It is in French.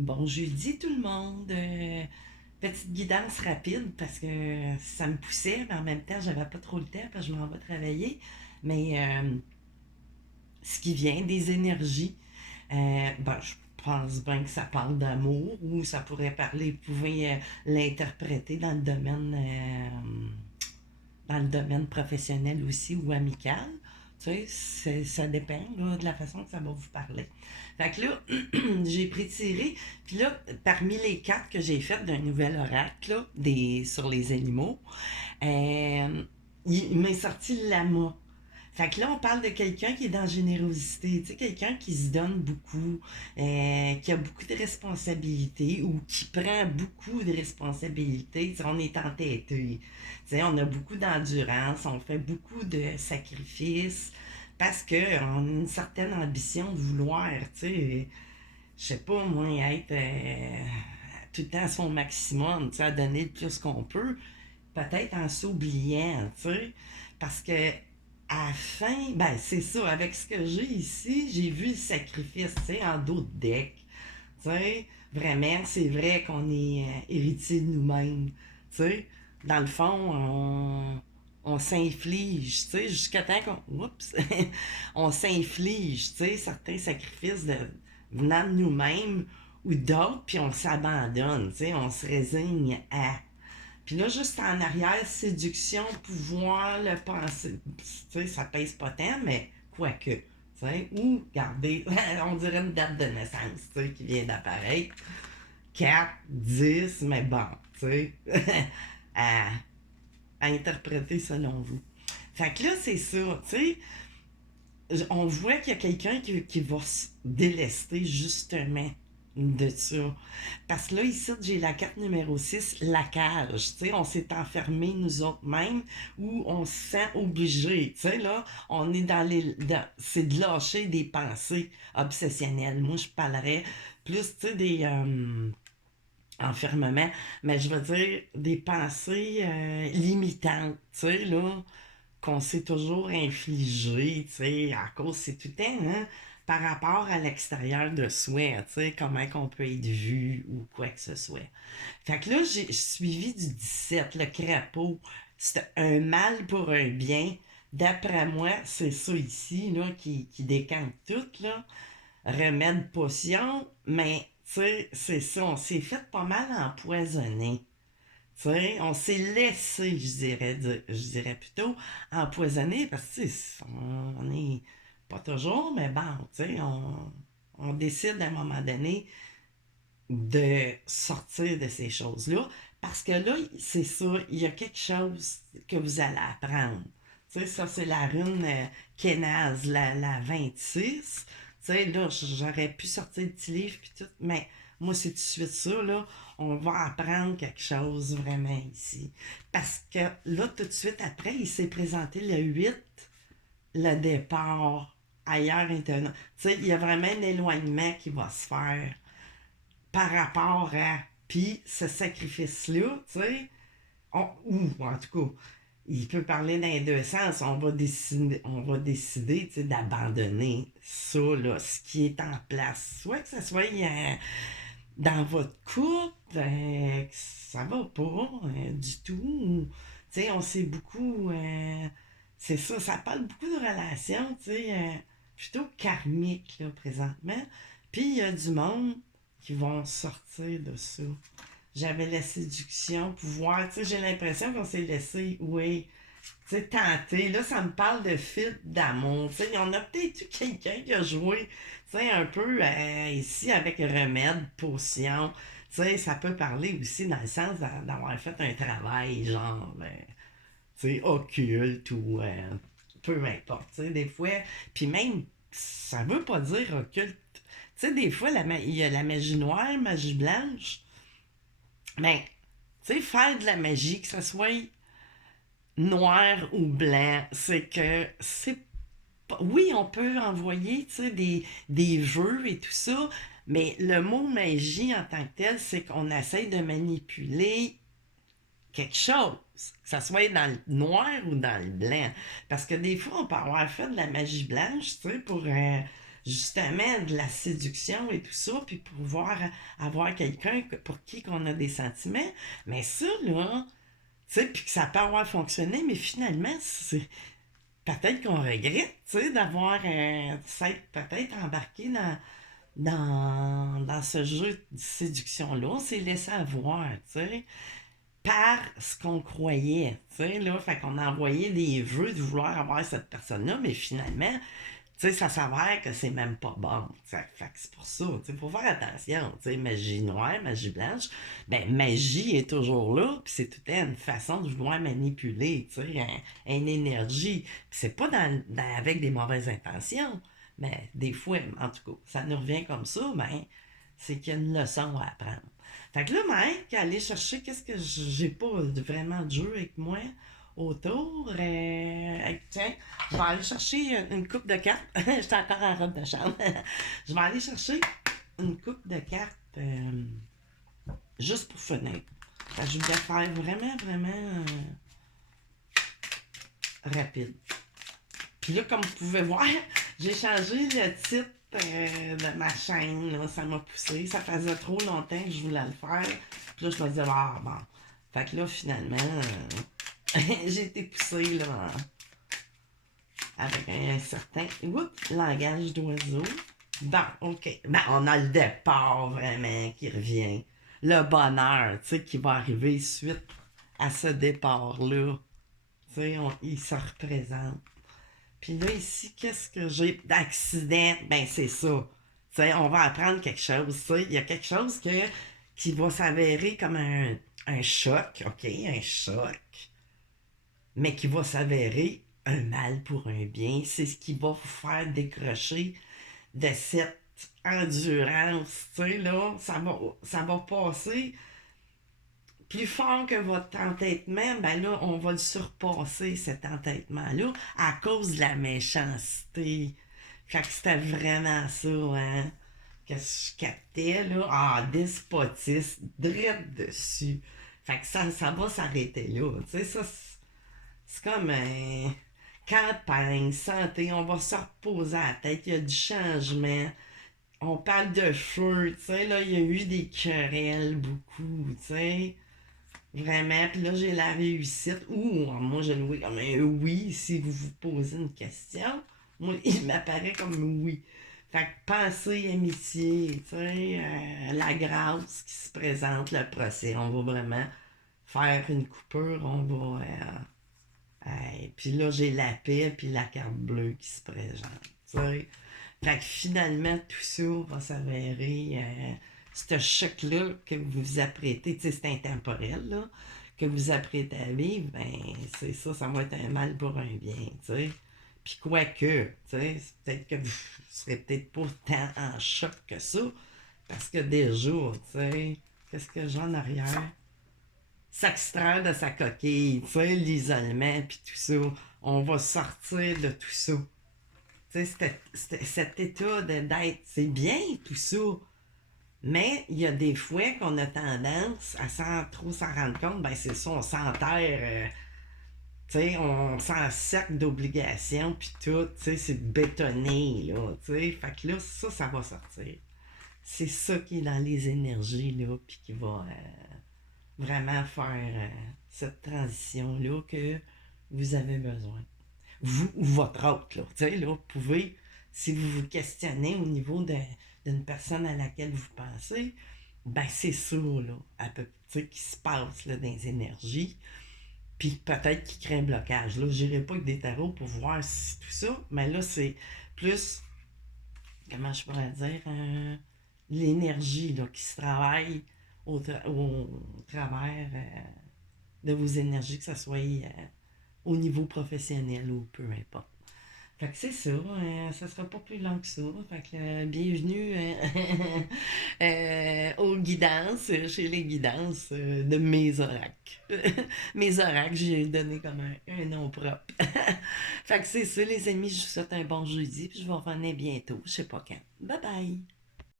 Bon jeudi tout le monde. Petite guidance rapide parce que ça me poussait, mais en même temps, j'avais pas trop le temps parce que je m'en vais travailler. Mais ce qui vient des énergies, je pense bien que ça parle d'amour ou ça pourrait parler, vous pouvez l'interpréter dans le domaine professionnel aussi ou amical. Tu sais, ça dépend là, de la façon que ça va vous parler. Fait que là, j'ai prétiré. Puis là, parmi les cartes que j'ai faites d'un nouvel oracle là, sur les animaux, euh, il m'est sorti le lama. Fait que là, on parle de quelqu'un qui est dans la générosité, tu sais, quelqu'un qui se donne beaucoup, qui a beaucoup de responsabilités ou qui prend beaucoup de responsabilités. Tu sais, on est entêté, tu sais, on a beaucoup d'endurance, on fait beaucoup de sacrifices parce qu'on a une certaine ambition de vouloir, tu sais, je sais pas, moi, être tout le temps à son maximum, tu sais, à donner le plus qu'on peut, peut-être en s'oubliant, tu sais, parce que à la fin, ben c'est ça, avec ce que j'ai ici, j'ai vu le sacrifice, tu sais, en d'autres decks, tu sais, vraiment, c'est vrai qu'on est héritier de nous-mêmes, tu sais, dans le fond, on s'inflige, tu sais, jusqu'à temps qu'on, oups, on s'inflige, tu sais, certains sacrifices venant de nous-mêmes ou d'autres, puis on s'abandonne, tu sais, on se résigne à. Puis là, juste en arrière, séduction, pouvoir, le penser, tu sais, ça pèse pas tant, mais quoique, tu sais, ou garder, on dirait une date de naissance, tu sais, qui vient d'apparaître. 4, 10, mais bon, tu sais, à, à interpréter selon vous. Fait que là, c'est ça, tu sais, on voit qu'il y a quelqu'un qui va se délester justement de ça. Parce que là, ici, j'ai la carte numéro 6, la cage. Tu sais, on s'est enfermé nous autres mêmes ou on se sent obligé. Tu sais, là, on est c'est de lâcher des pensées obsessionnelles. Moi, je parlerais plus, tu sais, des enfermements, mais je veux dire des pensées limitantes. Tu sais, là, qu'on s'est toujours infligé, tu sais, à cause, c'est tout le temps, hein, par rapport à l'extérieur de soi, tu sais, comment qu'on peut être vu ou quoi que ce soit. Fait que là, j'ai suivi du 17, le crapaud. C'est un mal pour un bien. D'après moi, c'est ça ici, là, qui décante tout, là. Remède potion, mais, tu sais, c'est ça, on s'est fait pas mal empoisonner. Tu sais, on s'est laissé, je dirais plutôt, empoisonner parce que tu sais, on est pas toujours, mais bon, tu sais, on décide à un moment donné de sortir de ces choses-là parce que là, c'est ça, il y a quelque chose que vous allez apprendre. Tu sais, ça, c'est la rune Kenaz, la 26. Tu sais, là, j'aurais pu sortir le petit livre puis tout, mais moi, c'est tout de suite ça, là. On va apprendre quelque chose vraiment ici. Parce que là, tout de suite après, il s'est présenté le 8, le départ ailleurs internat. Tu sais, il y a vraiment un éloignement qui va se faire par rapport à. Puis ce sacrifice-là, tu sais, ou en tout cas, il peut parler dans les deux sens. On va décider tu sais, d'abandonner ça, là, ce qui est en place. Soit que ce soit dans votre couple, que ça va pas du tout. Tu sais, on sait beaucoup. C'est ça, ça parle beaucoup de relations, tu sais, plutôt karmiques, là, présentement. Puis il y a du monde qui vont sortir de ça. J'avais la séduction, pouvoir. Tu sais, j'ai l'impression qu'on s'est laissé, oui, tu sais, tenter. Là, ça me parle de fit d'amour. Tu sais, on a peut-être eu quelqu'un qui a joué, tu sais, un peu ici avec remède, potion. Tu sais, ça peut parler aussi dans le sens d'avoir fait un travail, genre, tu sais, occulte ou peu importe. Tu sais, des fois, puis même, ça veut pas dire occulte. Tu sais, des fois, il y a la magie noire, magie blanche. Mais, tu sais, faire de la magie, que ce soit noir ou blanc, c'est que c'est pas. Oui, on peut envoyer, tu sais, des vœux et tout ça, mais le mot magie en tant que tel, c'est qu'on essaye de manipuler quelque chose, que ça soit dans le noir ou dans le blanc. Parce que des fois, on peut avoir fait de la magie blanche, tu sais, pour justement de la séduction et tout ça, puis pouvoir avoir quelqu'un pour qui qu'on a des sentiments. Mais ça, là, tu sais, puis que ça peut avoir fonctionné, mais finalement, c'est peut-être qu'on regrette, tu sais, d'avoir s'être peut-être embarqué dans ce jeu de séduction-là. On s'est laissé avoir, tu sais, par ce qu'on croyait, tu sais, là. Fait qu'on a envoyé des vœux de vouloir avoir cette personne-là, mais finalement, tu sais, ça s'avère que c'est même pas bon. Fait que c'est pour ça, tu sais, faut faire attention. Tu sais, magie noire, magie blanche, ben, magie est toujours là, puis c'est tout une façon de vouloir manipuler, tu sais, une énergie. Puis c'est pas avec des mauvaises intentions, mais des fois, en tout cas, ça nous revient comme ça, ben, c'est qu'il y a une leçon à apprendre. Fait que là, Mike, aller chercher qu'est-ce que j'ai pas vraiment de jeu avec moi autour. Tiens, je vais aller chercher une coupe de cartes. J'étais encore en robe de chambre. Je vais aller chercher une coupe de cartes juste pour finir. Je voulais faire vraiment rapide. Puis là, comme vous pouvez voir, j'ai changé le titre de ma chaîne. Là. Ça m'a poussé. Ça faisait trop longtemps que je voulais le faire. Puis là, je me disais, ah bon. Fait que là, finalement, j'ai été poussée là, avec un certain langage d'oiseau. Bon, OK. Ben, on a le départ vraiment qui revient. Le bonheur, tu sais, qui va arriver suite à ce départ-là. Tu sais, il se représente. Puis là, ici, qu'est-ce que j'ai d'accident? Ben, c'est ça. Tu sais, on va apprendre quelque chose. Tu sais, il y a quelque chose qui va s'avérer comme un choc, OK? Un choc. Mais qui va s'avérer un mal pour un bien. C'est ce qui va vous faire décrocher de cette endurance. Tu sais, là, ça va passer plus fort que votre entêtement, ben là, on va le surpasser, cet entêtement-là, à cause de la méchanceté. Fait que c'était vraiment ça, hein, que je captais, là. Ah, despotiste, drette dessus. Fait que ça va s'arrêter là. Tu sais, ça, c'est comme un campagne, santé, on va se reposer à la tête, il y a du changement. On parle de feu, tu sais, là, il y a eu des querelles, beaucoup, tu sais. Vraiment, puis là, j'ai la réussite. Ou, moi, je le vois comme un oui si vous vous posez une question. Moi, il m'apparaît comme un oui. Fait que pensée, amitié, tu sais, la grâce qui se présente, le procès. On va vraiment faire une coupure, on va... puis là, j'ai la paix, puis la carte bleue qui se présente, tu sais. Fait que finalement, tout ça va s'avérer... ce choc-là que vous vous apprêtez, tu sais, c'est intemporel, là, que vous apprêtez à vivre, ben, c'est ça, ça va être un mal pour un bien, tu sais. Puis quoique, tu sais, c'est peut-être que vous serez peut-être pas tant en choc que ça, parce que déjà, tu sais, qu'est-ce que j'ai en arrière? S'extraire de sa coquille, tu sais, l'isolement, puis tout ça. On va sortir de tout ça. Tu sais, cet état d'être, c'est bien tout ça. Mais il y a des fois qu'on a tendance à sans trop s'en rendre compte, ben c'est ça, on s'enterre, tu sais, on s'encercle d'obligations, puis tout, tu sais, c'est bétonné, là, tu sais. Fait que là, ça va sortir. C'est ça qui est dans les énergies, là, puis qui va vraiment faire cette transition-là que vous avez besoin. Vous ou votre autre, là, tu sais, là, vous pouvez, si vous vous questionnez au niveau d'une personne à laquelle vous pensez, ben c'est ça, là, à peu, tu sais, qui se passe, là, dans les énergies, puis peut-être qu'il crée un blocage. Là, je n'irai pas avec des tarots pour voir si tout ça, mais là, c'est plus, comment je pourrais dire, l'énergie, là, qui se travaille au travers de vos énergies, que ce soit au niveau professionnel ou peu importe. Fait que c'est ça, ça sera pas plus long que ça. Fait que bienvenue aux guidances, chez les guidances de mes oracles. Mes oracles, j'ai donné comme un nom propre. Fait que c'est ça, les amis, je vous souhaite un bon jeudi, puis je vais revenir bientôt, je sais pas quand. Bye bye!